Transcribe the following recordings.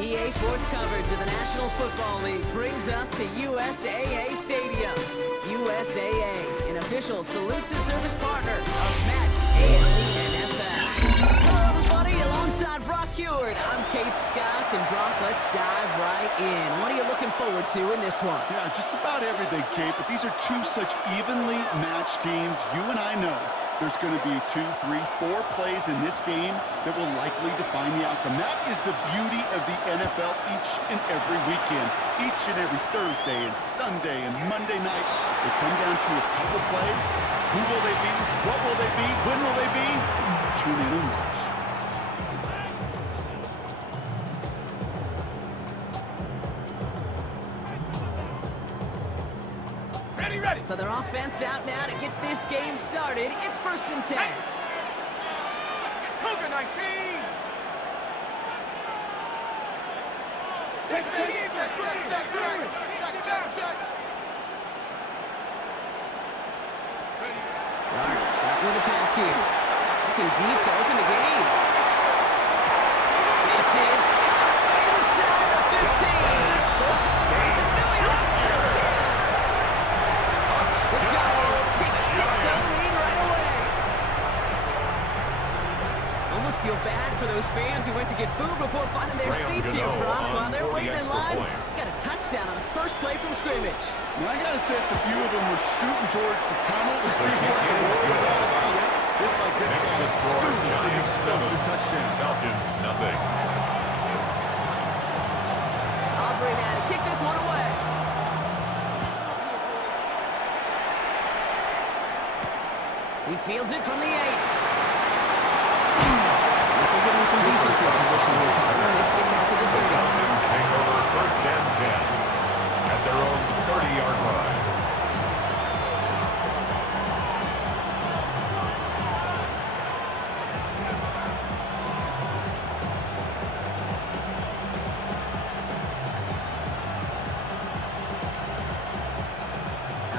EA Sports coverage of the National Football League brings us to USAA Stadium. USAA, an official salute-to-service partner of Madden NFL. Hello, everybody. Alongside Brock Heward, I'm Kate Scott, and Brock, let's dive right in. What are you looking forward to in this one? Yeah, just about everything, Kate, but these are two such evenly matched teams. You and I know there's going to be 2, 3, 4 plays in this game that will likely define the outcome. That is the beauty of the NFL each and every weekend. Each and every Thursday and Sunday and Monday night, they come down to a couple plays. Who will they be? What will they be? When will they be? Tune in and watch. So their offense out now to get this game started. It's 1st and 10. Cougar 19. Check. Dart, stop with a pass here. Looking deep to open the game. This is inside the 15. It's a million-yard touchdown. The Giants take a 6-0 lead right away. Almost feel bad for those fans who went to get food before finding their seats here, Brock. While they're waiting in line, got a touchdown on the first play from scrimmage. Well, I got to sense a few of them were scooting towards the tunnel to see what the war was all about. Just like this guy was scooting for the explosive touchdown. Falcons, nothing. Aubrey now to kick this one away. He fields it from the 8. This will give him some decent field position here, partner. This gets out to the 30. Falcons take over 1st and 10 at their own 30-yard line.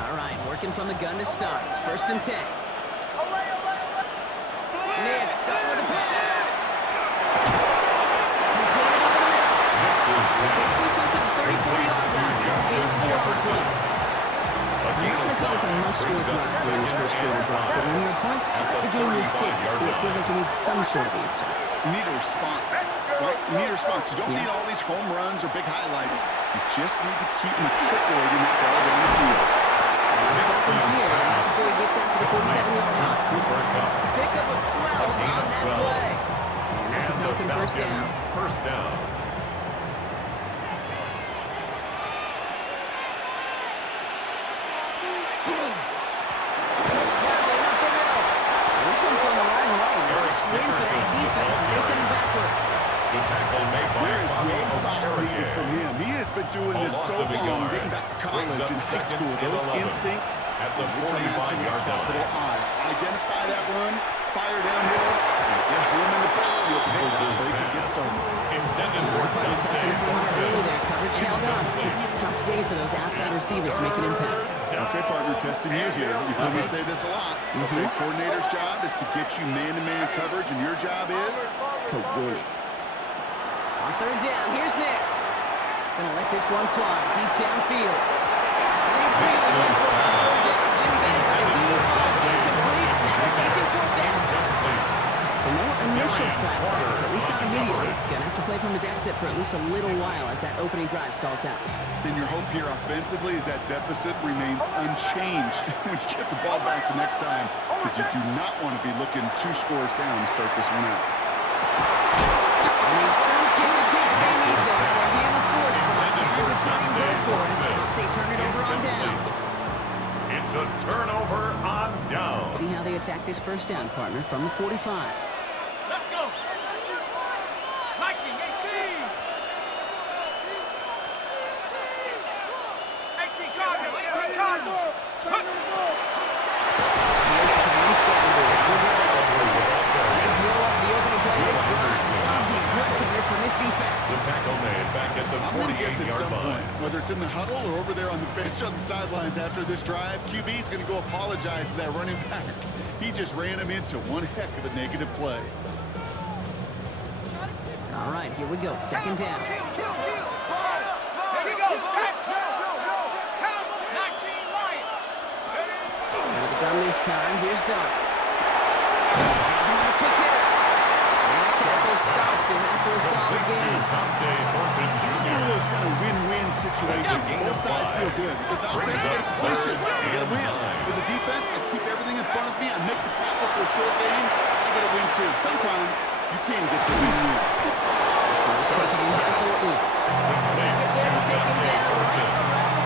All right, working from the gun to start. 1st and 10. Nick, start with a pass. Completed over the middle. It takes this up to the 34-yard line. It's been a 4-yard play. I'm not going to call this a must-score drive in this first quarter, Brock, but when your opponents start the game with 6, it feels like you need some sort of answer. You need a response, right? You need a response. You don't need all these home runs or big highlights. You just need to keep matriculating that ball down the field. Start from here before he gets out to the 47-yard line. Pickup of 12 on that play. And that's a Falcon first down. First down. This one's going the wrong way. Nice win for that defense as they send him backwards. The tackle made by There is no foul needed from him. He has been doing this so long, getting back to college and high school. Those instincts at the 45-yard capital line. I. Identify that run, fire downhill, and get home in the backfield before the play can get started. Intended for Partner testing a perimeter early there. Coverage held on. Could be a tough day for those outside receivers to make an impact. Okay, partner, testing you here. You've heard me say this a lot. Okay, coordinator's job is to get you man-to-man coverage, and your job is to win it. On 3rd down, here's Nix. Gonna let this one fly deep downfield. They really went for it on 4th down. Jim Bennett to the heel, falls incomplete. Now they're facing 4th down. So no initial clapback, at least not immediately. Gonna have to play from a deficit for at least a little while as that opening drive stalls out. Then your hope here offensively is that deficit remains unchanged when you get the ball back the next time, because you do not want to be looking 2 scores down to start this one out. And they don't get the kicks they need there. Their hand was forced, but they had to try and go for it. But they turn it over on downs. It's a turnover on down. Let's see how they attack this 1st down, partner, from the 45. Let's go. Viking 18. 18 Cardinal. 18 Cardinal. Here's Cam Scattergood. They blow up the opening play of this drive. Love the aggressiveness from this defense. The tackle made back at the 48-yard line. Whether it's in the huddle or over there on the bench on the sidelines after this drive, QB's going to go apologize to that running back. He just ran him into one heck of a negative play. All right, here we go. Second down. Here we go. Set. Go. 19 Lions. With the gun this time, here's Dart. Has him on a quick hitter. And that tackle stops him after a solid gain. This is one of those kind of win-win situations. Both sides feel good. As an offense, I get a completion. I get a win. As a defense, I keep everything in front of me. I make the tackle for a short gain. I get a win, too. Sometimes you can get to win-win. This one's taken in by Thornton. They get there and take him down right around the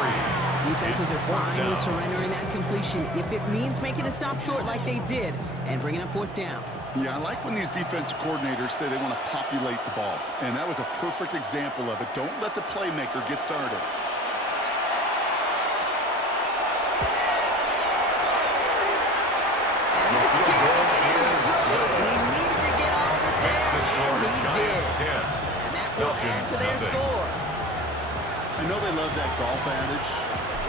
41. Defenses are finally surrendering that completion if it means making a stop short like they did and bringing up fourth down. Yeah, I like when these defensive coordinators say they want to populate the ball. And that was a perfect example of it. Don't let the playmaker get started. And this kick is good. He needed to get all of it there, and he did. And that will add to their score. I know they love that golf adage,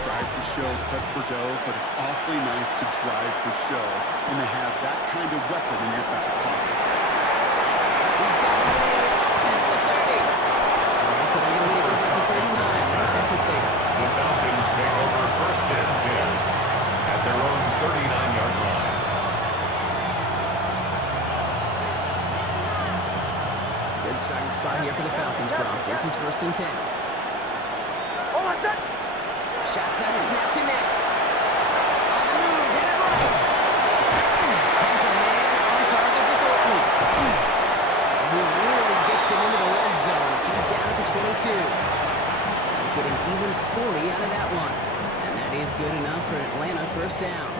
drive for show, cut for dough, but it's awfully nice to drive for show and to have that kind of weapon in your back pocket. He's got it past the 30. So they're going to take over the 39. Nice effort there. The Falcons take over first and 10 at their own 39-yard line. Good starting spot here for the Falcons, Brock. This is first and 10. Shotgun snap to Nix. On the move, hit it right. Has a man on target to Thornton. He really gets him into the red zone as he's down at the 22. They get an even 40 out of that one. And that is good enough for Atlanta first down.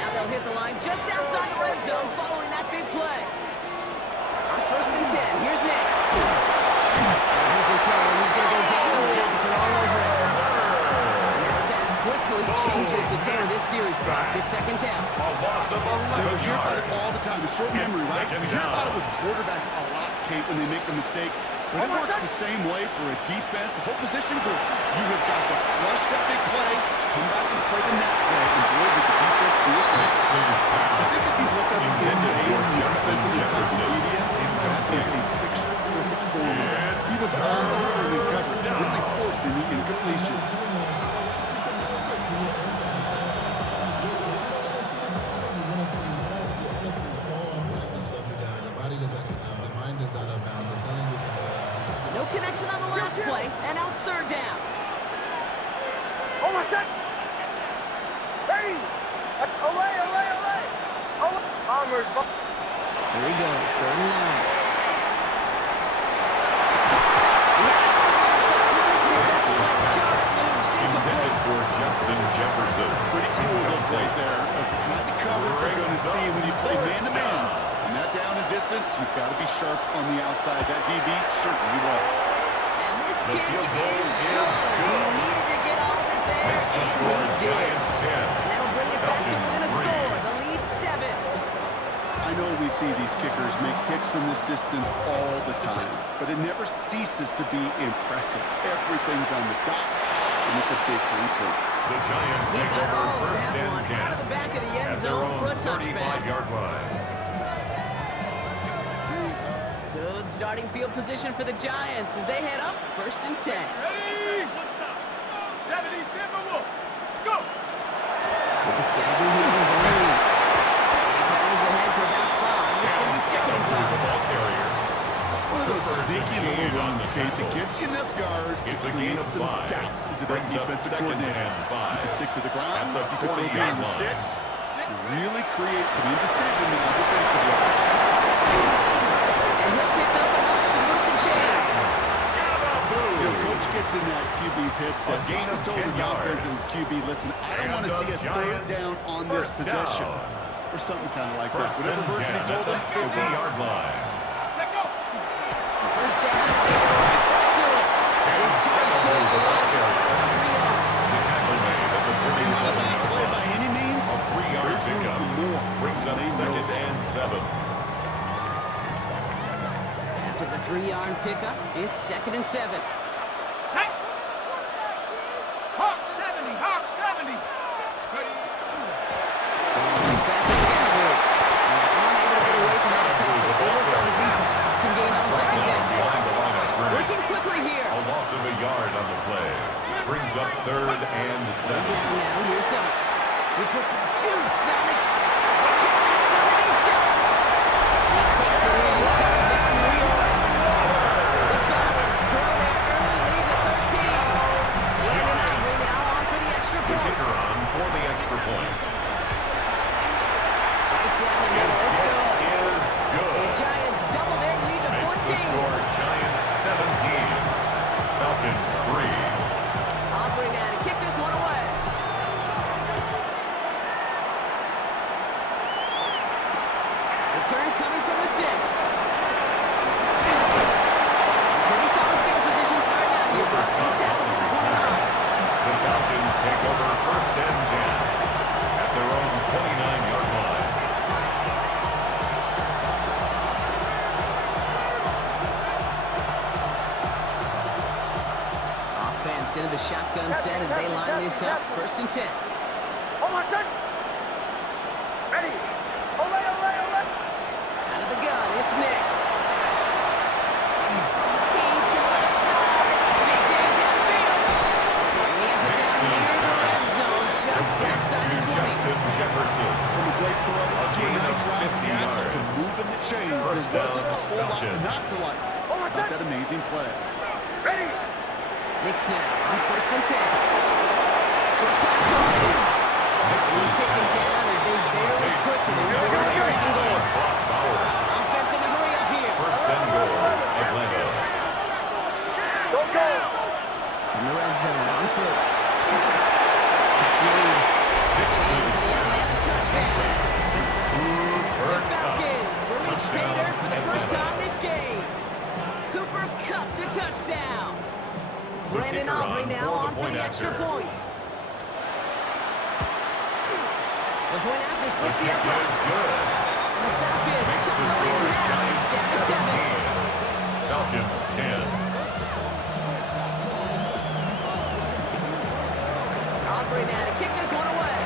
Now they'll hit the line just outside the red zone following that big play. On first and 10, here's Nix. He's in trouble, and he's going to go down. The Giants are all over it. Quickly changes the tone of this series, Brock. It's second down. A loss of 11 We hear about yards. it all the time. A short memory, right? Second We hear down. about it with quarterbacks a lot, Kate, when they make a mistake. But it works the same way for a defense, a whole position group. You have got to flush that big play, come back and play the next play, and boy, did the defense do it right. I think if you look up the phase in the defensive encyclopedia, that is a picture-perfect formula. He was all over the coverage, really forcing the incompletion. No connection on the last play, and now it's third down. Hold on a sec. Hey! Away! Armor's Here he goes, third and 9. Intended for Justin Jefferson. Pretty cool look right there of the kind of cover you're going to see when you play man-to-man. And that down and distance, you've got to be sharp on the outside. That DB certainly was. And this kick is good. He needed to get all of it there, and he did. Giants 10. And that'll bring it back to within a score. The lead 7. I know we see these kickers make kicks from this distance all the time, but it never ceases to be impressive. Everything's on the dot, and it's a big 3 points. The Giants He take got over all of first that and one 10 out of the back of the end at their zone own for a touchback. 35-yard line. Good starting field position for the Giants as they head up first and 10. Ready? 70 Timberwolves. Let's go! With the Scabby Heatles on the lead. Powers ahead for about 5. It's going to be second and 5. The ball carrier. It's one of those sneaky little runs, Kate, that gets you enough yards It's to a gain create of some 5. doubt into that Brings up defensive second coordinator. and 5. You can stick to the ground, At the you can throw 40-yard behind the line. sticks to really create some indecision in the defensive line. And he'll pick up enough to move the chains. You know, Coach gets in that QB's headset. A gain He of told 10 his offense and his QB, listen, I don't want to see a third down on this possession. Or something kind of like that. First Whatever and version 10 he told at him, the it worked. 50-yard line. Check go! First down, and they go right back to it. His charge towards the line. It's right on 3 yards. The tackle made at the It's not a 37-yard bad play by line. any means. A 3-yard There's room pickup. for more. Brings up They know second it. and 7. After the 3-yard pickup, it's second and 7. Check! Hawk 70! Hawk 70! Ready? Back to Scatterwood. Unable to get away from that tackle. They worked on the defense. loss of a yard on the play. Brings up 3rd and 7. Down now, here's Dot. He puts some juice on it. He connects on the deep shot. He takes it in. Touchdown, New York. The Giants grow their early lead to 13. Brandon Aubrey now on for the extra The point. kicker on for the extra point. Right down the middle. Let's go. Is good. The Giants double their lead to Makes the 14. score Giants 17. Falcons 3. Aubrey now to kick this one away. Return coming from the 6. Pretty solid field position starting out here. He's tackled at the 29. The Falcons take over 1st and 10 at their own 29-yard line. Offense into the shotgun set as they line this up. 1st and 10. Hold on, set. Ready. Ole, ole, ole. Out of the gun, it's Nix. Deep to the left side. Big game downfield. And he has it down near the red zone, just outside the 20. Justin Jefferson. From a great throw A to a gain nice of route 50 catch yards. to moving the chains. First There wasn't down, a whole lot Falcons. not to like about that amazing play. Ready. Nix now on 1st and 10. Short pass going. He's taken down as they very quickly bring up 1st and goal. Offense in the hurry up here. 1st and goal, Atlanta. Go, go. In the red zone on 1st. Catch made. And for the Atlanta touchdown. The Falcons reach pay dirt for the first time this game. Cooper Kupp the touchdown. Brandon kicker Aubrey on now for the on for point the extra after. point. The point after The splits the kick is uprights. good. And the Falcons Makes come the away score with Giants down to 7. 17. Falcons 10. Aubrey now to kick this one away.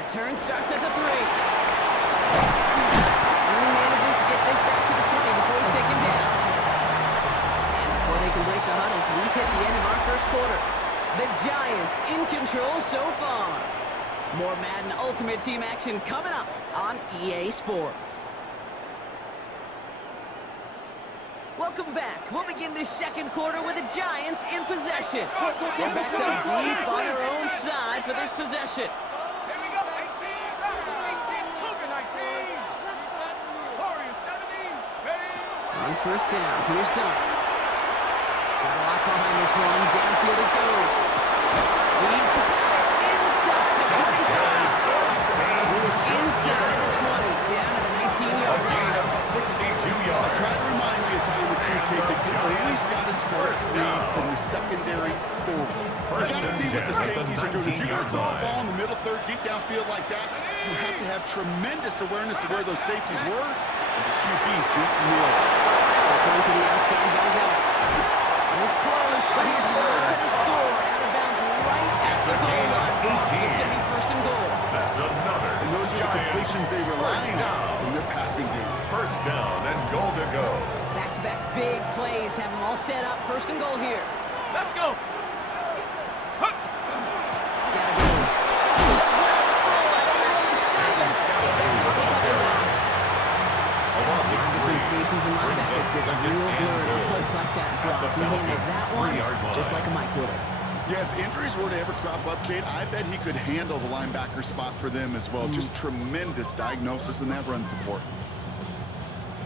Return starts at the 3. Only manages to get this back to the 20 before he's taken down. And before they can break the huddle, we've hit the end of our first quarter. The Giants in control so far. More Madden Ultimate Team action coming up on EA Sports. Welcome back. We'll begin this second quarter with the Giants in possession. They're backed up deep on their own side for this possession. Here we go. 18, Cougar 19. Warriors 17. Ready. On 1st down, here's Dot. Got a lot behind this one. Downfield it goes. He's got it inside the 25. He was inside the 20, down to the 19-yard A gain line. of 62 yards. Try to remind you of time the two kick that you always got to start speed from the secondary forward. You got to see what the safeties are doing. If you're going to throw a ball in the middle third, deep downfield like that, you have to have tremendous awareness of where those safeties were. And the QB just nailed it. They're going to the outside by Dot. And it's close, but he's not going to score. Out of bounds right at the goal line. It's going to be 1st and goal. That's another. And those are the Giants completions they rely first on down. in their passing game. 1st down and goal to go. Back-to-back big plays have them all set up. 1st and goal here. Let's go. It's got to be. He does not score. I don't know how to stop him. A loss of Between 3. safeties and linebackers gets real blurred on plays like that. Brock, he handled that one just like a Mike would have. Yeah, if injuries were to ever crop up, Kate, I bet he could handle the linebacker spot for them as well. Just tremendous diagnosis in that run support.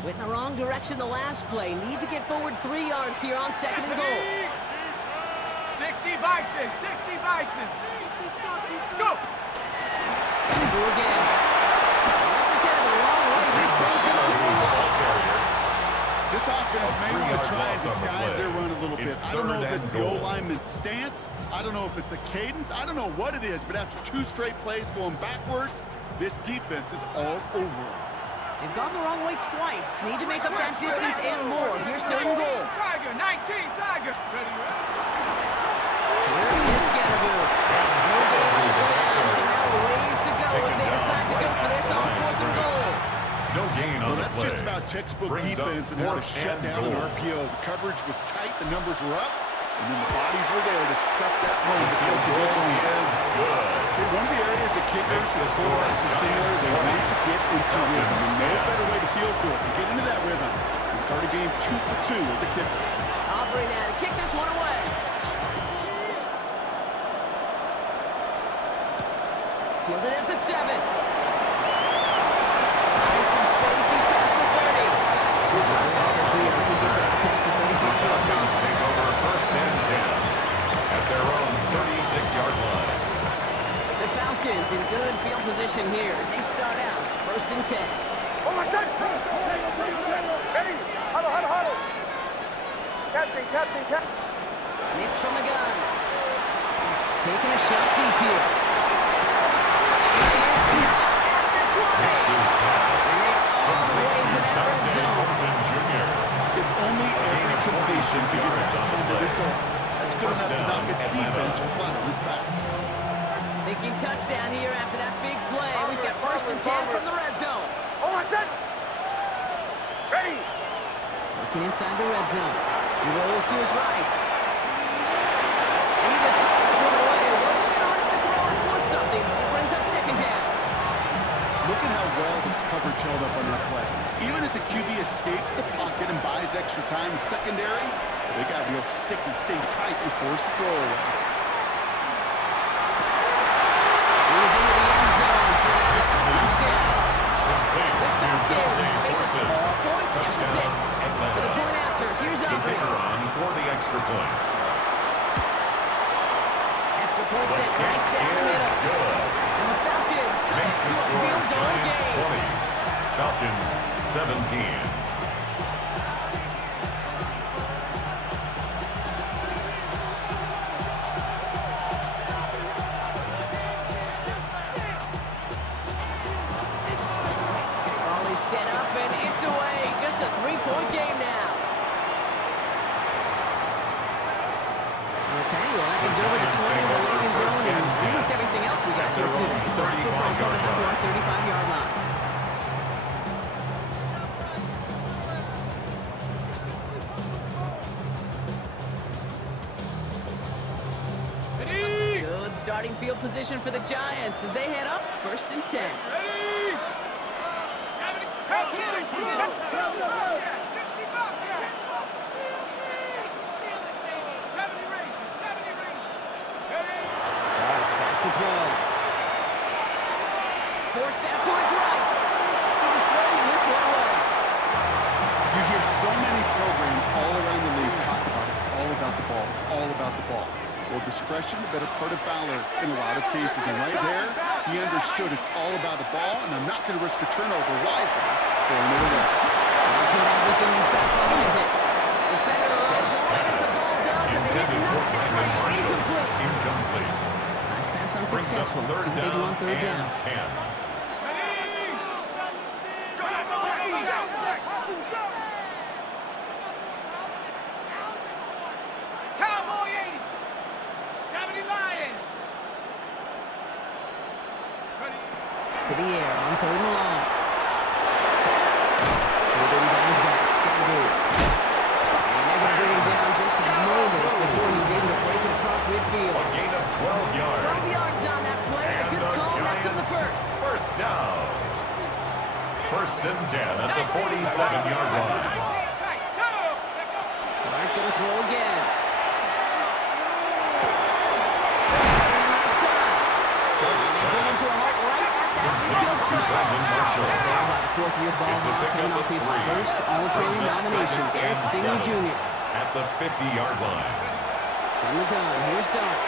Went in the wrong direction the last play. Need to get forward 3 yards here on 2nd and goal. 60 Bison. 60 Bison. Let's go. He's gonna do again. This is headed the wrong way. He's closed in on 4 yards. This offense may want to try and disguise their run a little bit. It's I don't know if 3rd it's and the goal. O-lineman's stance. I don't know if it's a cadence. I don't know what it is, but after 2 straight plays going backwards, this defense is all over them. They've gone the wrong way twice. Need to make up that distance and more. Here's 3rd and goal. Tiger. 19 Tiger. Ready. Here is Scatterbo. No gain on the ground, so now a ways to go if they decide to go for this on 4th and goal. No gain on Well, the that's play. just about textbook Brings up defense and how to 4th shut and down an goal. RPO. The coverage was tight, the numbers were up, and then the bodies were there to stuff that run before it could get going. Is good. Okay, one of the areas that kickers and quarterbacks are similar, they want to get into rhythm. And no better way to feel good than get into that rhythm and start a game 2 for 2 as a kicker. Aubrey now to kick this one away. Fielded at the 7. Finds some space. He's past the 30. As he gets out past the 35-yard line. Falcons take over 1st and 10 at their own 36-yard line. The Falcons in good field position here as they start out 1st and 10. Ready? Huddle, huddle, huddle. Captain. Knicks from the gun. Taking a shot deep here. He is caught at the 20. And they are all the way to that red zone. If only every completion could get that kind of result. That's good enough to knock a defense flat on its back. Thinking touchdown here after that big play. We've got 1st and 10 from the red zone. Ready? Looking inside the red zone. He rolls to his right. And he just hooks this one away. Wasn't going to risk a throw or force something. It brings up 2nd down. Look at how well the coverage held up on that play. Even as the QB escapes the pocket and buys extra time secondary, they got real sticky, stay tight, and force the throw away. Moves into the end zone for that touchdown. The Falcons face a 4-point deficit. For the point after, here's The Aubrey. kicker on for the extra point. Extra point set right down the middle. Good. And the Falcons cut it Makes to the a score field goal Giants game. 20. Falcons 17. Ball is set up and it's away. Just a 3-point game now. Okay, well that means over the 20 in the landing zone and almost everything else we got here today. So football coming out to our 35-yard line. Good starting field position for the Giants as they head up 1st and 10. Darts back to throw. Forced out to his right. He just throws this one away. You hear so many programs all around the league talk about it's all about the ball. It's all about the ball. Well, discretion, the better part of valor in a lot of cases. And right there, he understood it's all about the ball, and I'm not going to risk a turnover wisely for another way. He put everything he's got behind it. Defender arrives right as the ball does, and the hit knocks it free. Incomplete. Incomplete. Nice pass Brings up unsuccessful. Let's see what they do on 3rd down. and 10. Cowboy 80. 70 Lion. To the air on 3rd and long. Holding down his back. Scandoo. And they're going to bring him down just a moment before he's able to break it across midfield. A gain of 12 yards. 12 yards on that play. A And good the call. That's in the Giants 1st. First down. 1st and 10 at the 47-yard line. Clark going to throw again. Fourth-year ball hawk coming off his first All-Pro nomination, Derek Stingley Jr. At the 50-yard line. From the gun, here's Dart.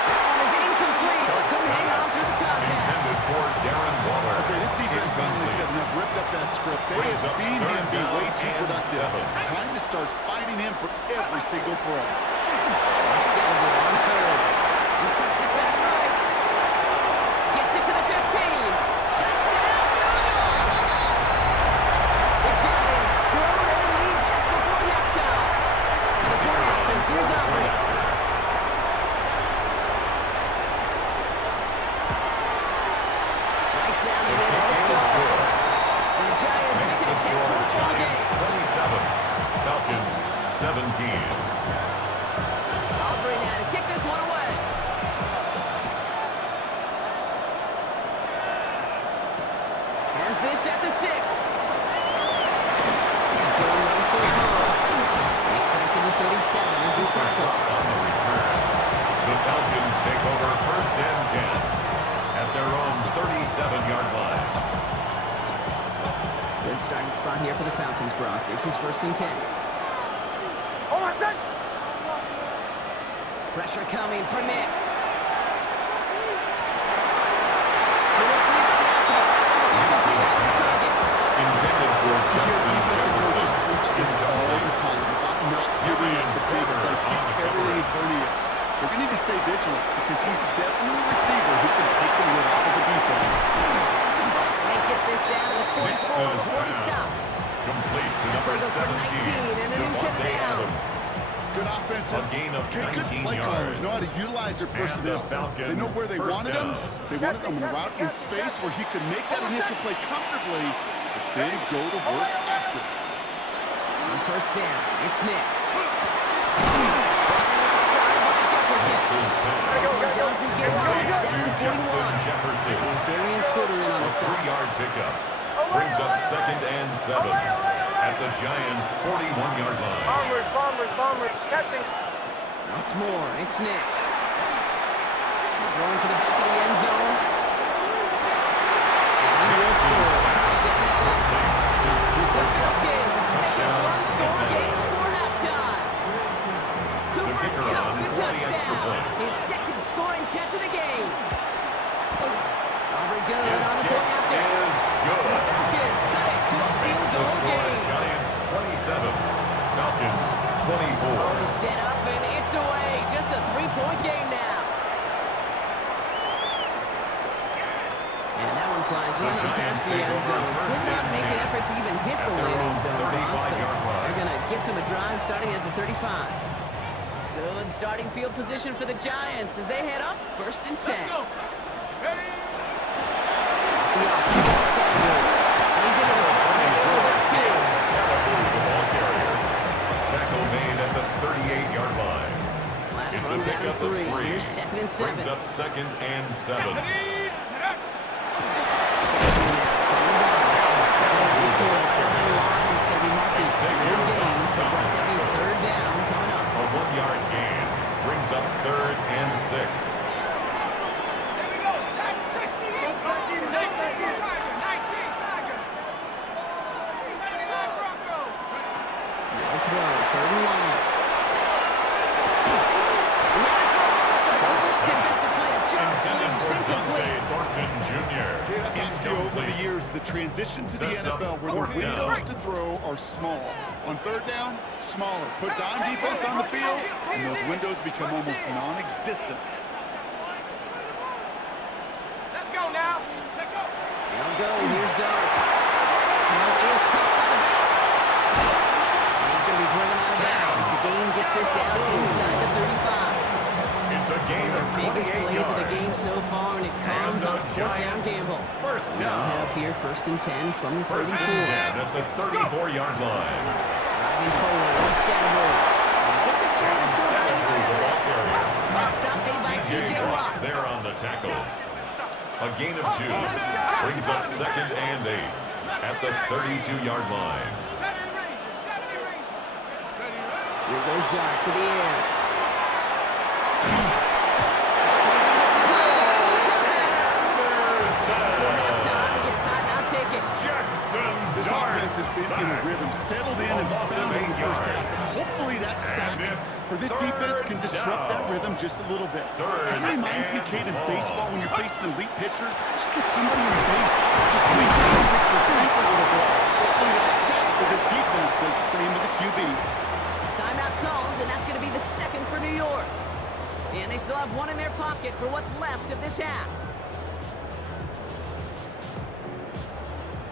That one is incomplete. Couldn't hang on through the contact. Intended for Darren Waller. Okay, this defense finally setting up, ripped up that script. They have seen him be way too productive. Time to start fighting him for every single throw. That's Scandoo on 3rd. He cuts it back right. Gets it to the 15. Touchdown, the Giants grow their lead just before halftime. And the point after, here's Aubrey. Right down the middle. Let's go. ball Giants game. 27, Falcons 17. Aubrey now to kick this one away. Has this at the 6. He's going low so far. Makes that to the 37 as he's tackled. On the return, the Falcons take over first and 10 at their own 37-yard line. Good starting spot here for the Falcons, Brock. This is first and 10. Pressure coming for Nix. Intended for You hear Justin defensive coaches Jefferson. preach this all the time about not giving up the big play. Keep everything in front of you. They're going to need to stay vigilant because he's definitely a receiver who can take the lid off of the defense. They get this down to the 44 Nix's before he pass. stopped. Complete to That number play goes for 19 and a new set of Devontae downs. Adams. Good offenses. A gain of Okay, good 19 play yards. callers know how to utilize their personnel. Falcons They know where they first wanted him. down. They wanted him on a route in space where he could make that initial play comfortably, but then go to work after. On first down, it's Nix. Offside by Jefferson. Nix's pass. This one doesn't get launched down to To Justin 41. Jefferson. Darian Porter in on A the stop. 3-yard pickup brings up second and 7 at the Giants' 41-yard line. Bombers, catching. Once more, it's Nix. Throwing for the back of the end zone. And he will score. Touchdown Atlanta. The Falcons make it a one-score game before halftime. Cooper kicker Kupp on the the extra touchdown. point. His second scoring catch of the game. Aubrey good His on the kick point after. is good. The Falcons cut it to a Makes field the goal score game. Giants 27, Falcons 24. Aubrey set up and it's away. Just a 3-point game now. And that one flies right on past the end zone. Did not make an effort to even hit the landing zone. Brock, so they're going to gift him a drive starting at the 35. Good starting field position for the Giants as they head up first and 10. The offside Scattergood. And he's into the Scattergood, the ball carrier. Tackle made at the 38-yard line. last It's a run down pickup to of 3. 3. Here's second and 7. Brings up second and 7. A 1-yard gain brings up third and 6. Thornton Jr. I've talked to you over the years, the transition to the Sets up NFL where the fourth down. windows to throw are small. On third down, smaller. Put dime defense on the field, and those windows become almost non-existent. Let's go now. Take go. Now go. Here's Dart. Now is caught by the back. And he's going to be driven out of bounds. The game gets this down inside the 35. It's a game of Biggest 28 plays of the yards. game so far, and it comes And on the fourth down Giants gamble. first Now head down. up here, first and 10 from the 34. First and 10 at the 34-yard line. Driving forward, one Scattergood. And he gets it forward to sort of Scattergood, the ball carrier. that stop made by T.J. T.J. Watt Watt. there on the tackle. A gain of 2 brings up second and 8 at the 32-yard line. Here goes Dart to the air. Jackson This offense has been in a rhythm, settled in and found in the first half. Hopefully that sack for this defense can disrupt that rhythm just a little bit. Kind of reminds me, Kate, in baseball when you're facing an elite pitcher, just get somebody on base. Just make the pitcher think a little bit. Hopefully that sack for this defense does the same to the QB. Timeout calls, and that's going to be the second for New York. And they still have one in their pocket for what's left of this half.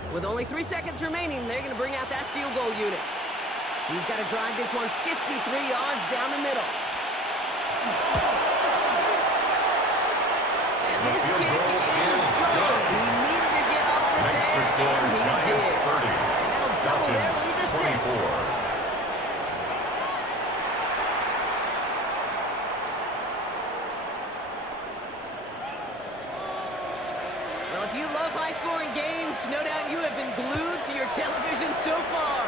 With only 3 seconds remaining, they're going to bring out that field goal unit. He's got to drive this one 53 yards down the middle. And this kick is good. He needed to get all of it there, and he did. And that'll double their lead television so far.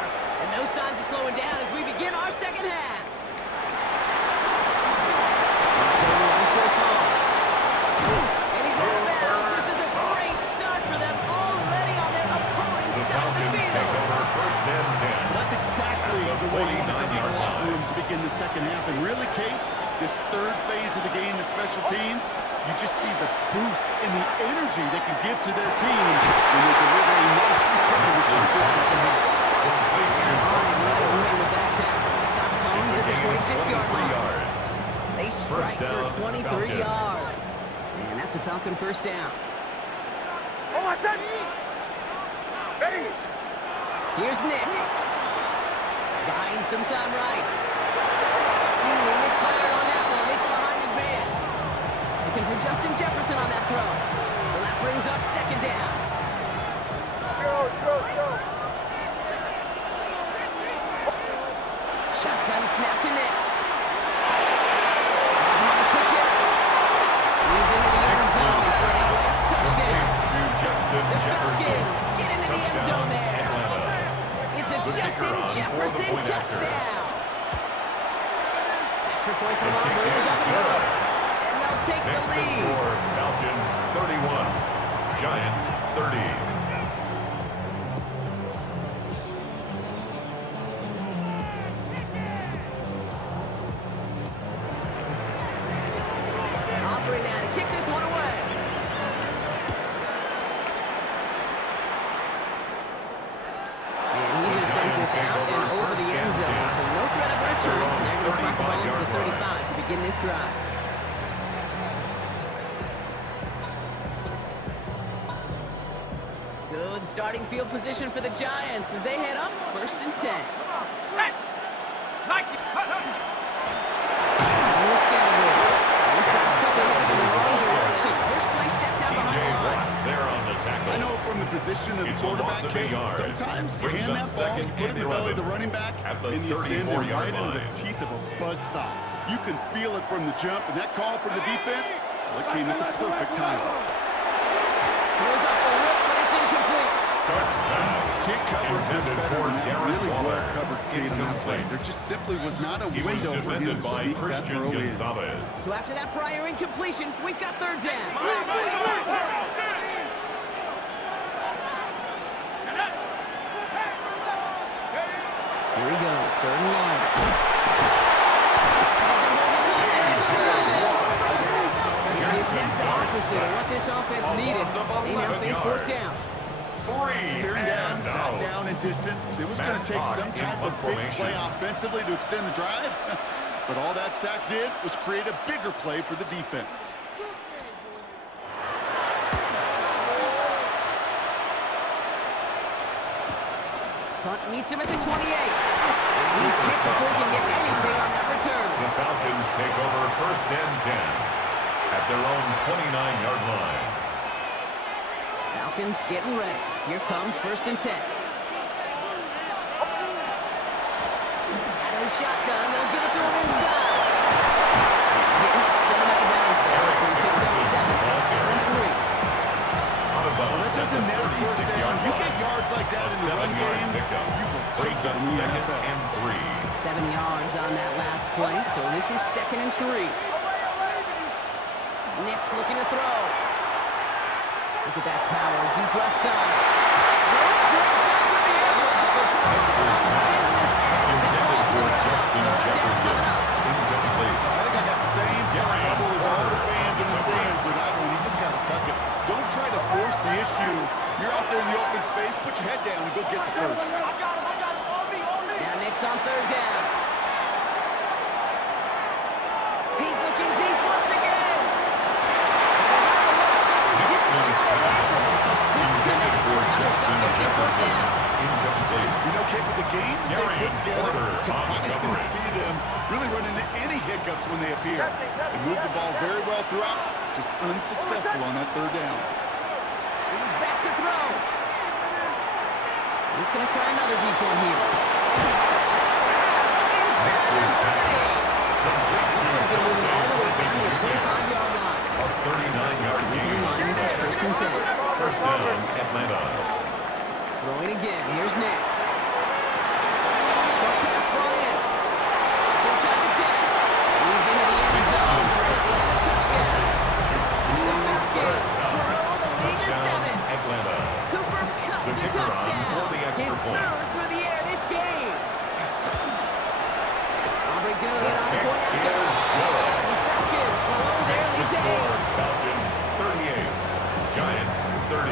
And no signs of slowing down as we begin our second half. It's going well so far. And he's out of bounds. This is a great start for them already on their opponent's side of the Falcons field. take over first and 10. Well, that's exactly the way you want to come out of the locker room to begin the second half. And really, Kate, this third phase of the game, the special teams, you just see the boost and the energy they can give to their team when they deliver a nice return to start this second half. They're on it right away with that tackle. Stop Combs at the 26-yard line. They strike for 23 yards. And that's a Falcon first down. Oh, I said. Hey. Here's Nix. Buying some time right. He misfired on that one. It's behind his man. Looking for Justin Jefferson on that throw. So that brings up second down. Joe. Shotgun snap to Nix. Has him on a quick hit. He's into the end zone for an Atlanta touchdown. To Justin The Jefferson. Falcons get into the end zone there. It's a Justin Jefferson touchdown. Extra point for Auburn is up and good. And they'll take the Next to lead. score, Falcons 31, Giants 30. Aubrey now to kick this one away. And he just sends this out and over the end zone. So no threat of a return. They're going to spot the ball to the 35 to begin this drive. Good starting field position for the Giants as they head up first and 10. Set. Nike. On the scoreboard. This drive's quickly heading in the wrong direction. First play set down behind the line. There on the tackle. I know from the position of the It's a loss quarterback, of a Kate, yard. sometimes you Brings hand up that ball, second you put it in the and belly of the 11 running back, at the and you send it 34-yard right into the line. teeth of a buzzsaw. You can feel it from the jump, and that call from the defense, well, it came at the perfect time. Throws off the lip, but it's incomplete. Darts pass. Can't cover it much Intended better for than that. Garrett Really well Waller. covered, Kate, on that play. Incomplete. There just simply was not a He was window for him defended to by sneak that Christian throw in. Gonzalez. So after that prior incompletion, we've got third down. Here he goes, third and long. It's the exact opposite of what this offense needed. They now face fourth down. Staring down, not down in distance. It was going to take some type of big play offensively to extend the drive. But all that sack did was create a bigger play for the defense. Punt meets him at the 28. He's hit before he can get anything on that return. The Falcons take over first and 10 at their own 29-yard line. Falcons getting ready. Here comes first and 10. Out of the shotgun, they'll give it to him inside. Send him out of bounds there after he picked up 7. 7-3. Out of bounds That doesn't at matter the first 36-yard down. You line. get yards like that A in the run 7-yard game, pickup. you will take Brings it up in the second NFL. and 3. 7 yards on that last play, so this is second and 3. Nix looking to throw. Look at that power, deep left side. That's great flag for the air block, but Brown's on the business end as it falls to the ground. Third down coming up. Incomplete. I think I got the same thought bubble as all the fans in the stands with that one. You just got to tuck it. Don't try to force the issue. You're out there in the open space. Put your head down and go get the first. I got him. On me. Now Nix on third down. He's looking deep once again. Incomplete. You know, Kate, with the game that they put together, it's surprising to see them really run into any hiccups when they appear. They move the ball very well throughout, just unsuccessful on that third down. He's back to throw. He's going to try another deep one here. It's inside the 30. This one's going to move him all the way down to the 25-yard line. A 39-yard Into the gain. line, this is first and 10. First down, Atlanta. Throwing again. Here's Nix. Short pass brought in. It's inside the 10. He's into the end zone for a touchdown. The Falcons grow the lead to 7. Cooper Kupp the touchdown. His third through the air this game. Aubrey good on the point after. The Falcons grow their lead to 8. Falcons 38. Giants 30.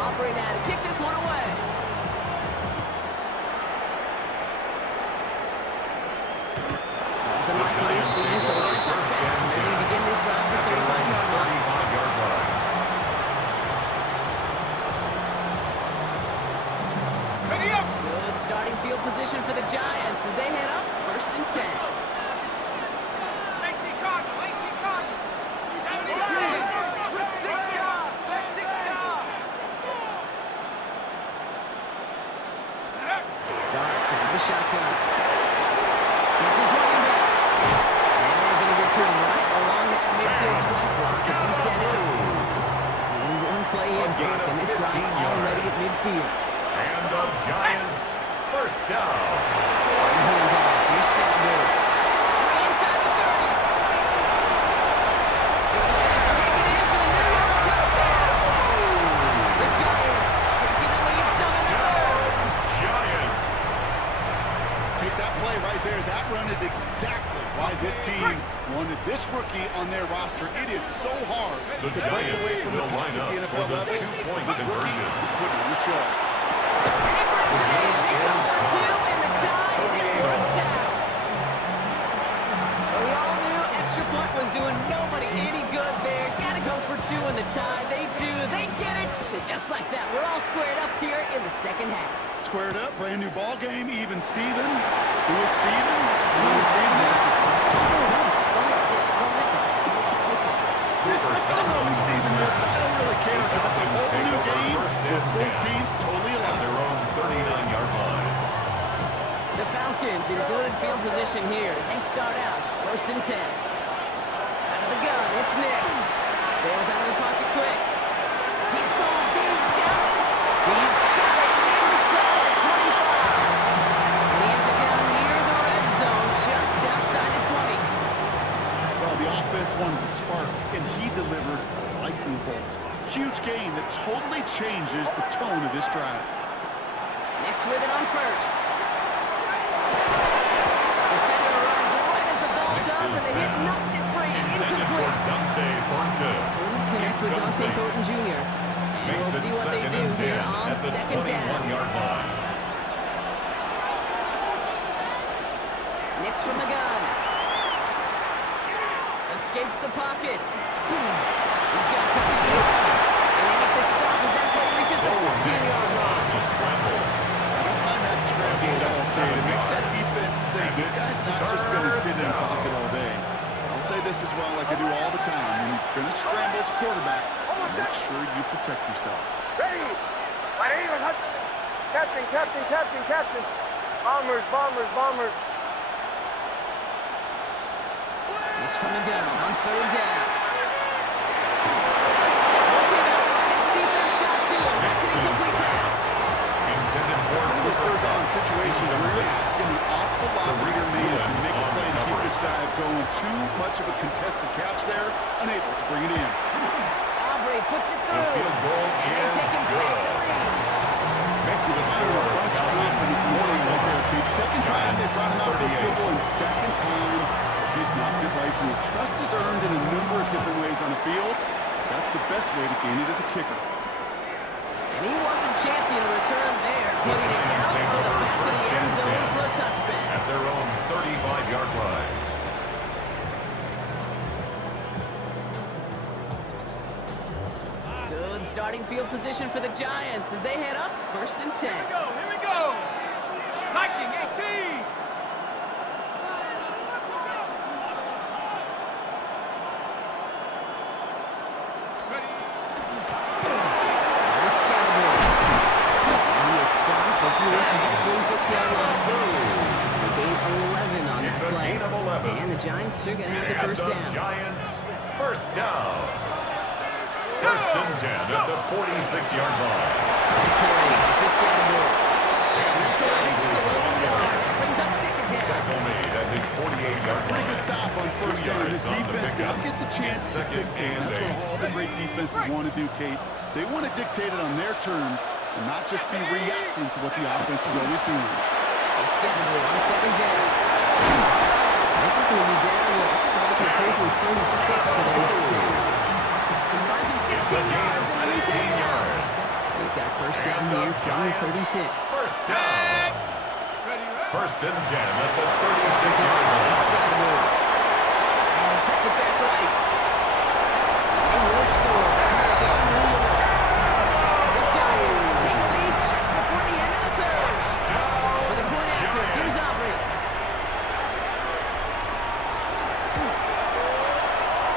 Aubrey now to kick this one away. Doesn't like what he sees, so we got a touchback. They're going to begin this drive at the 35-yard line. 35-yard line. Good starting field position for the Giants as they head up 1st and 10. Darts out of the shotgun. That's his running back. And they're going to get to him right along that midfield stretch block as he sent out. Only one play in block, and this drive already at midfield. And the Giants first down. Handoff. Here's Scatterberg. Free inside the 30. He's going to take it in for the New York touchdown. The Giants shrinking the lead some in the third. Giants. Take that play right there. That run is exactly why this team wanted this rookie on their roster. It is so hard The to break away Giants from the will pack line at up the for NFL the level. two-point This rookie conversion. is putting on the show. And he brings it in. They go for 2 in the tie, and it works out. We all knew extra point was doing nobody any good there. Got to go for 2 in the tie. They do. They get it. Just like that, we're all squared up here in the second half. Squared up, brand new ball game, even Steven. Who is Steven? Who is Steven? I don't know who Steven is. I don't really care because it's a whole new game with both teams totally At their alive. own 39-yard line. The Falcons in good field position here as they start out 1st and 10. Out of the gun, it's Nix. Bails out of the pocket quick. He's going deep down. He's got it inside the 25. And he has it down near the red zone, just outside the 20. Well, the offense wanted to spark, and he delivered a lightning bolt. Huge game that totally changes the tone of this drive. Nix with it on 1st. Defender arrives right as the ball does, and the hit knocks it free. Incomplete. Couldn't connect with Dante Thornton Jr. And we'll see what they do here on 2nd down. Nix from the gun. Escapes the pocket. He's got to tuck it in. And they make the stop as that play reaches the 14-yard line. I don't mind that scramble at all, Dave. It makes that defense think this guy's not just going to sit in the pocket all day. I'll say this as well, like I do all the time. When you're going to scramble as quarterback, make sure you protect yourself. Ready. Captain, captain, captain, captain. Bombers, bombers, bombers. Nix from the gun on 3rd down. It's one of those third down situations where you're asking an awful lot of your man to make a play to keep this drive going. Too much of a contested catch there, unable to bring it in. Aubrey puts it through, and they've taken back the lead. It's kind of a bunch of confidence in this thing right there, Pete. Second time they brought him out for a field goal, and second time he's knocked it right through. Trust is earned in a number of different ways on the field. That's the best way to gain it as a kicker. And he wasn't chancing a return there, putting it out on the back of the end zone for a touchback. At their own 35-yard line. Good starting field position for the Giants as they head up 1st and 10. Here we go. Viking 18. It's Scatterberg. And he is stopped as he reaches that 46-yard line. They gain 11 on that It's a play. gain of 11. And the Giants are going to have the And first the down. Giants first down. First and 10 at the 46-yard line. Carry. This is Scatterboard. And this will make it a little yard. That brings up second down. Tackle made at his 48-yard line. Pretty good stop on first down. This defense now gets a chance to dictate. That's what all the great defenses want to do, Kate. They want to dictate it on their terms and not just be reacting to what the offense is always doing. It's Scatterboard on second down. This is going to be down. Looks like they're closely 36 for their next snap. He finds him 16 yards and a new set of downs. They've got first down here from the 36. First down. First and 10 at the 36-yard line. It's Scatterboard. And he cuts it back right. They will score. Touchdown, New York. The Giants take a lead just before the end of the third. For the point after, here's Aubrey.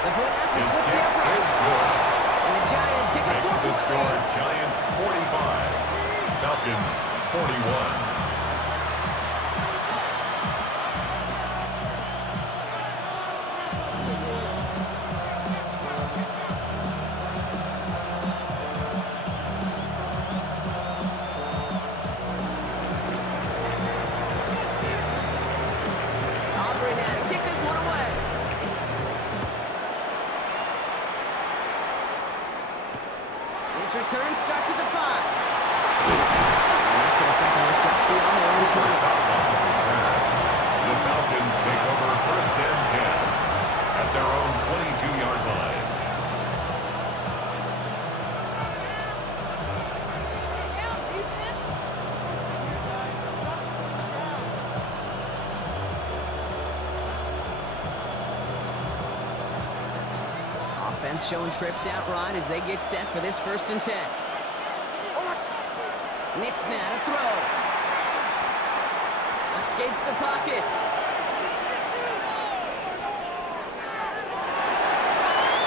The point after splits the upright. And the Giants take a 4-point The score, lead. Giants 45, Falcons 41. Aubrey now to kick this one away. This return starts at the 5. And that's going to second up just beyond their own 20. The Falcons take over first and 10 at their own 22-yard line. Offense showing trips out right as they get set for this first and 10. Nick's now to throw. Escapes the pocket.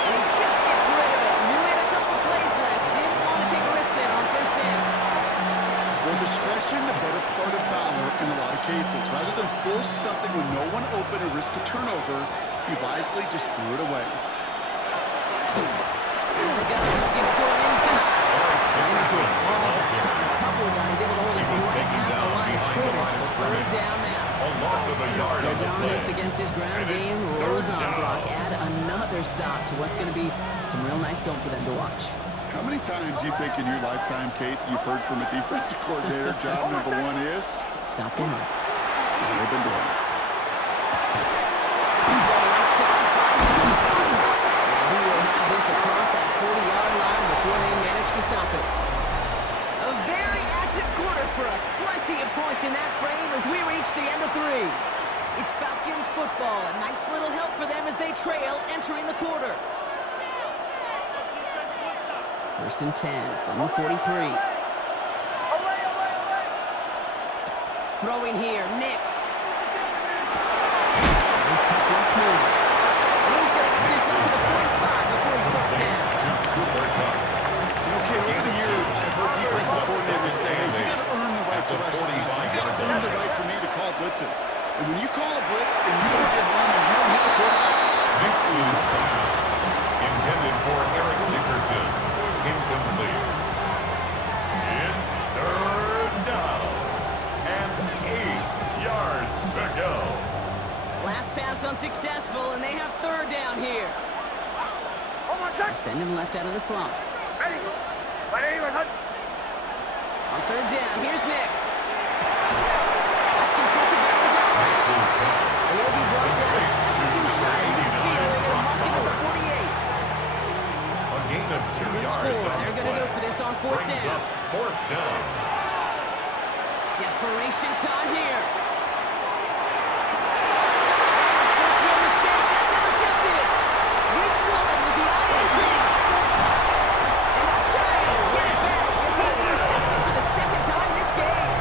And he just gets rid of it. Knew he had a couple of plays left. Didn't want to take a risk there on first down. Well, discretion, the better part of valor in a lot of cases. Rather than force something with no one open and risk a turnover, he wisely just threw it away. And they got to give it to him inside. Ran into it all that time. A couple of guys able to hold it right at the line of scrimmage. So third down now. A loss of a yard Their on the dominance play. against his ground game rolls on. Brock, add another stop to what's going to be some real nice film for them to watch. How many times do you think in your lifetime, Kate, you've heard from a defensive coordinator, job number one is? Stop the run. And they've been doing it. He will have this across that 40-yard line before they manage to stop it. A very active quarter for us. Plenty of points in that frame as we reach the end of 3. It's Falcons football. A nice little help for them as they trail entering the quarter. First and 10 from the 43. Throwing here, Nix. He's cut once more. And he's going to get this up to the 45 before he's brought down. Okay, over the years, I've heard defensive coordinators say, hey, you got to earn the right to rush. You got to earn the right for me to call blitzes. And when you call a blitz and you don't get home and you don't hit the quarterback, This is pass intended for Eric Dickerson. Incomplete. It's third down and 8 yards to go. Last pass unsuccessful, and they have third down here. Send him left out of the slot. On third down, here's Nix. That's confronted by his outright. And he'll be brought down a step or two shy of midfield. They're going to mark him at the 48. A gain of 2 The yards. score. on the They're going to play. go for this on fourth Brings down. up fourth down. Desperation time here. That was supposed to be a mistake. That's intercepted. Rick Woolen with the INT. And the Giants get it back as he intercepts it for the second time this game.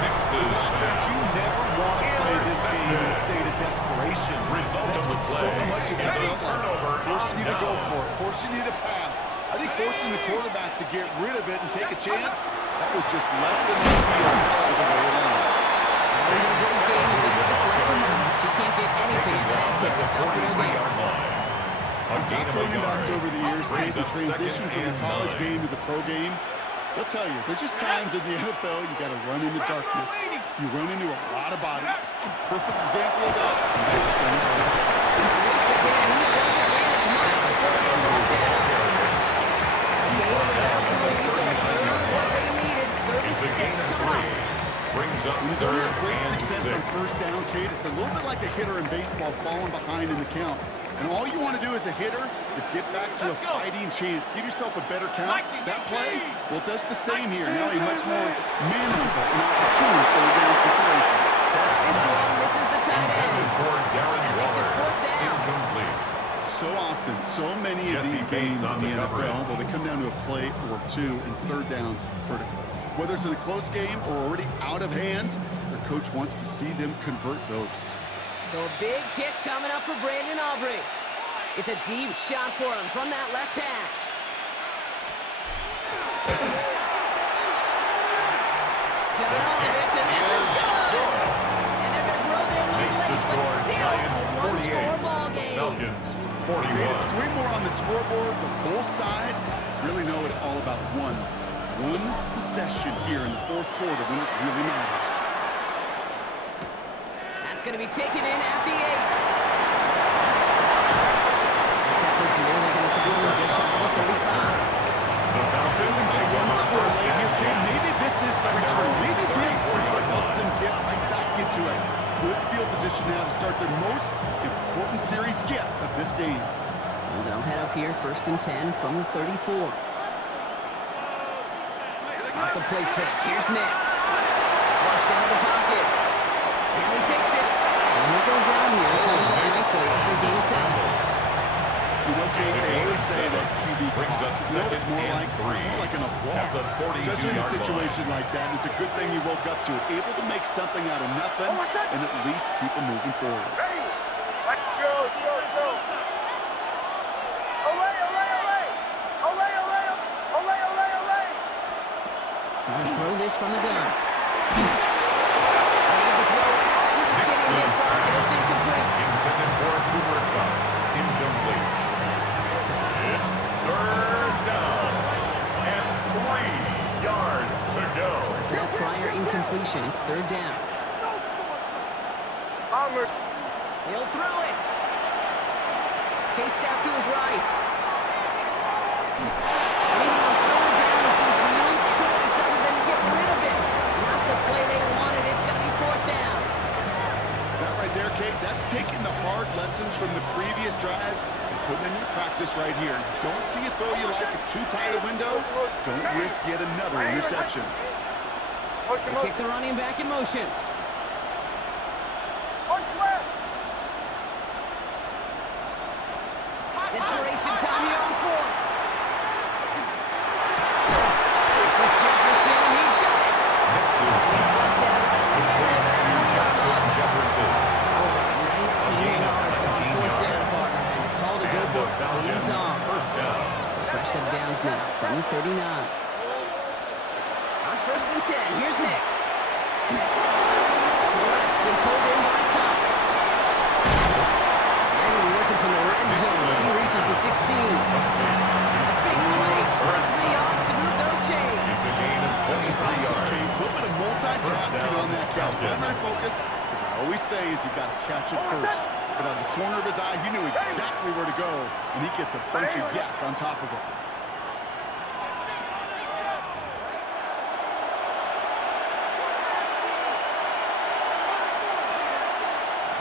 Mixes offense, you pass. never want to play this game in a state of desperation. Result That's of the what so play much of it is a felt turnover like. Forcing on you to go down. for it, forcing you to pass. I think forcing the quarterback to get rid of it and take a chance, that was just less than ideal all the way around. Well, in a good game is going to have its lesser moments. You can't get anything out of that kick. Stop for no gain. A gain Top of a running backs yard. over the years, Kate, the up transition from the 2nd and college 9. game to the pro game. I'll tell you, there's just times in the NFL you got to run into darkness. You run into a lot of bodies. Perfect example of that. Once again, he doesn't manage much before they run down. Gain of about 3, so a third of what they needed. It's a gain 36 of coming 3. up. Brings up When you don't 3rd have great and success 6. on first down, Kate, it's a little bit like a hitter in baseball falling behind in the count. And all you want to do as a hitter is get back to a fighting chance. Give yourself a better count. That play, well, it does the same here. Now a much more manageable and opportune third down situation. This one misses the tight Intended end. for Darren That makes it Waller. 4th down. Incomplete. So often, so many of Jesse these games Bates on in the the NFL, coverage. well, they come down to a play or two, and third downs are critical. Whether it's in a close game or already out of hand, their coach wants to see them convert those. So a big kick coming up for Brandon Aubrey. It's a deep shot for him from that left hash. Got all of it, and this is good. And they're going to grow their lead Makes the late, but score still a Giants one-score 48. ball game. Falcons Okay, it's 41. 3 more on the scoreboard, but both sides really know it's all about one possession here in the 4th quarter when it really matters. That's going to be taken in at the 8. This effort here, they're going to tackle him just shy of the 35. The Falcons Failing by take one on score first late here, and Jay. 10. Maybe this is the return. Maybe this is what helps them get right back into it. Good field position now to start their most important series yet of this game. So they'll head up here, 1st and 10 from the 34. Off the play fake, here's Nix. Flushed out of the pocket. Now he takes it. And he'll go down here. Comes up nicely after gain of 7. You know, Kate, they always say that QB Brings up clock. You know what it's more 2nd like? and It's 3 more like an applause. at the 42-yard Especially in a line. situation like that. It's a good thing you woke up to it. Able to make something out of nothing and at least keep them moving forward. Trying to throw this from the gun. Made the throw as he was getting hit for it, and it's incomplete. Intended for Cooper Cup. Incomplete. It's 3rd down and 3 yards to go. After that prior incompletion, it's 3rd down. He'll throw it. Chased out to his right. And even on 3rd down, he sees no choice other than to get rid of it. Not the play they wanted. It's going to be 4th down. That right there, Kate, that's taking the hard lessons from the previous drive and putting in your practice right here. Don't see a throw you like, it's too tight a window. Don't risk yet another interception. They kick the running back in motion. Desperation time here on 4th. This is Jefferson, and he's got it. Next is He's brought down right on the middle of that 40-yard line. Jefferson. 19 yards on 4th down, partner. And the call to go And for the it Falcons is on. first down. So fresh set of downs now from the 39. On 1st and 10, here's Nix. Left and pulled in by Cup. They're going to be working from the red zone as he reaches the 16. Big play, 23 yards to move those chains. It's a gain of Just 23 awesome, yards. Kate. A little bit of multitasking down, on that catch. Falcons. Primary focus, as I always say, is you got to catch it first. But out of the corner of his eye, he knew exactly where to go, and he gets a bunch of yak on top of it.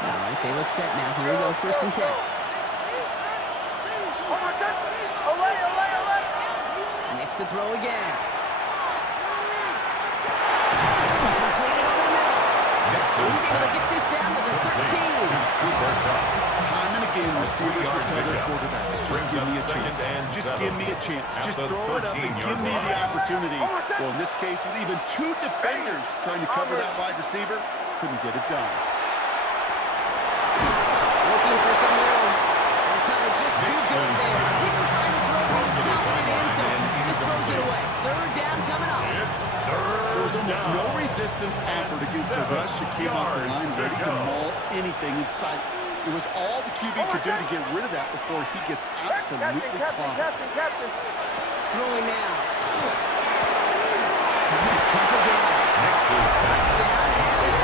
All right, they look set now. Here we go, 1st and 10. Nix to throw again. Completed over the middle. Next is He's able to get this down to the 13. Cooper Cup. Time and again, receivers will tell their pickup. quarterbacks, just Brings give up me a 2nd chance. and Just 7 give me a chance. at Just the throw it up and 13-yard give me the line. opportunity. Well, in this case, with even 2 defenders trying to cover that wide receiver, couldn't get it done. Looking for some room. And the cover just too good there. Didn't find the throw that he was confident in, so just throws it away. 3rd down coming up. It's There was 3rd almost down. no resistance offered against the rush. It came off the line ready to maul anything in sight. It was all the QB could do to get rid of that before he gets absolutely clogged. Throwing now. It's covered down. Next is Touchdown, Cooper.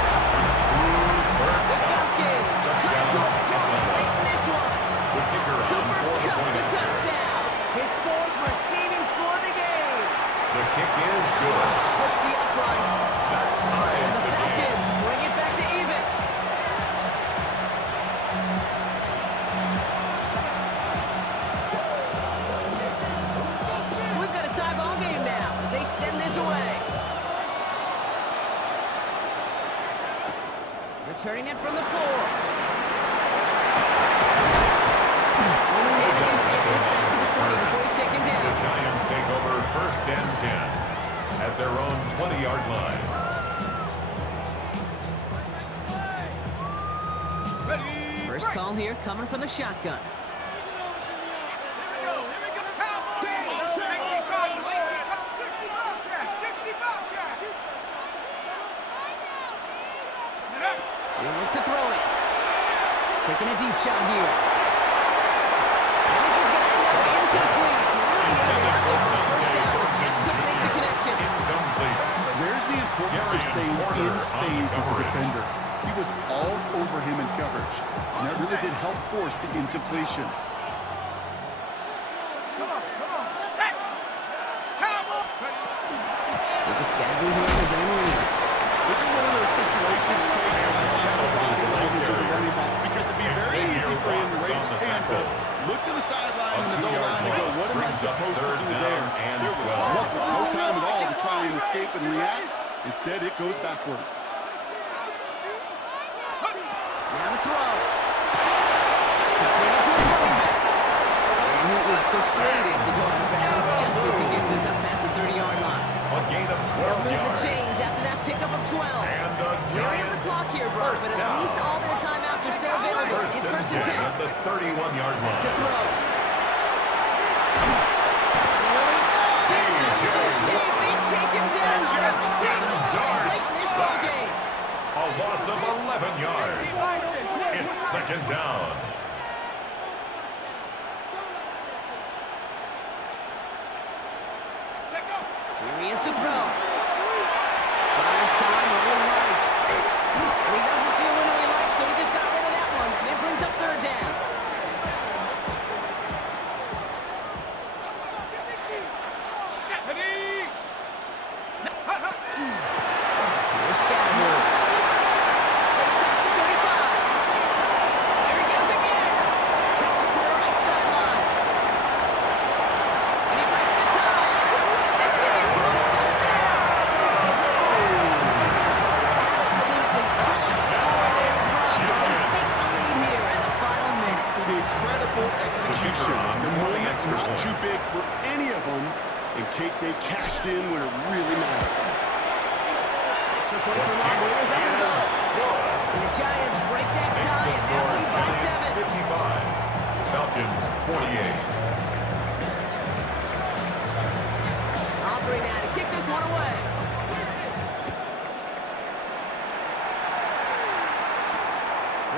the Falcons cut to a punch late in this one. The kicker on Cooper for the Kupp point the after. touchdown. His fourth receiving score of the game. The kick is good. Splits the uprights. That And ties the the game. Falcons bring it back to even. So we've got a tie ball game now as they send this away. Returning it from the 4. Only manages to get this back to the 20 before he's taken The down. Giants take over 1st and 10 at their own 20-yard line. First call here coming from the shotgun. They look to throw it. Taking a deep shot here. And this is going to end up incomplete. Really had it out there on first down, but just couldn't make the connection. Incomplete. Where's the importance of staying in phase as a defender? He was all over him in coverage, and that really did help force the incompletion. With the Scaggy here in his own arena. This is one of those situations, Kate, I watch the body language of the running back, because it'd be very easy for him to raise his hands up, look to the sideline and his own line and go, what am I supposed to do there? There was nothing, no time at all to try and escape and react. Instead, it goes backwards. Now to throw. Completed to his running back. And he was persuaded to go out of bounds just as he gets this up past the 30-yard line. A gain of They'll 12 move the yards. chains after that pickup of 12. And the Weary of the Giants clock here, Brock, but first at down. least all their timeouts are still available. It's first and 10 at the 31-yard line. to throw. Escape. They take him down. Pivotal play late in this ball game. A loss of 11 yards. It's 2nd down. Here he is to throw. This time, rolling right. And he doesn't see a window he likes, so he just got rid of that one. And it brings up 3rd down. Here's Scatterwood. Space past the 35. There he goes again. Cuts it to the right sideline. And he breaks the tie to win this game. Touchdown! Absolutely close score there, Brock. As they take the lead here in the final minutes. Incredible execution. The moment not too big for any of them. And Kate, they cashed in when it really mattered. Extra point for Rob. Where's up and go? And the Giants break that tie and now lead by 7. 55. Falcons 48. Aubrey now to kick this one away.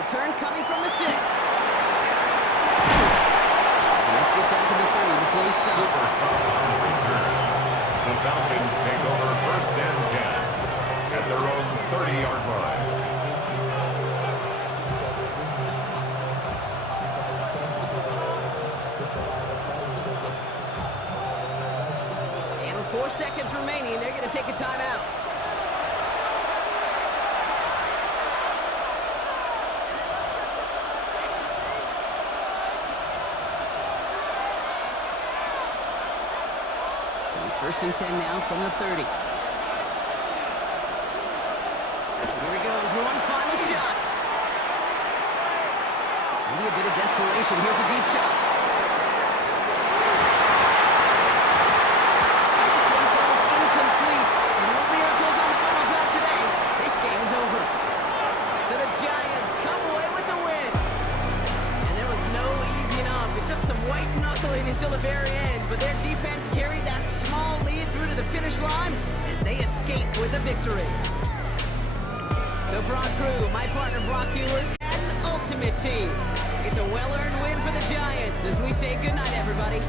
Return coming from the 6. And this gets out to the 30 before he stops. The Falcons take over 1st and 10 at their own 30-yard line. And with 4 seconds remaining, they're going to take a timeout. So 1st and 10 now from the 30. Here he goes, one final shot. Maybe a bit of desperation. Here's a deep shot. And this one falls incomplete. No miracles on the final drive today. This game is over. So the Giants come away with the win. And there was no easing up. It took some white knuckling until the very end, but their defense carried that small lead through to the finish line as they escape with a victory. So for our crew, my partner Brock Hewlett, and ultimate team. It's a well-earned win for the Giants as we say goodnight, everybody.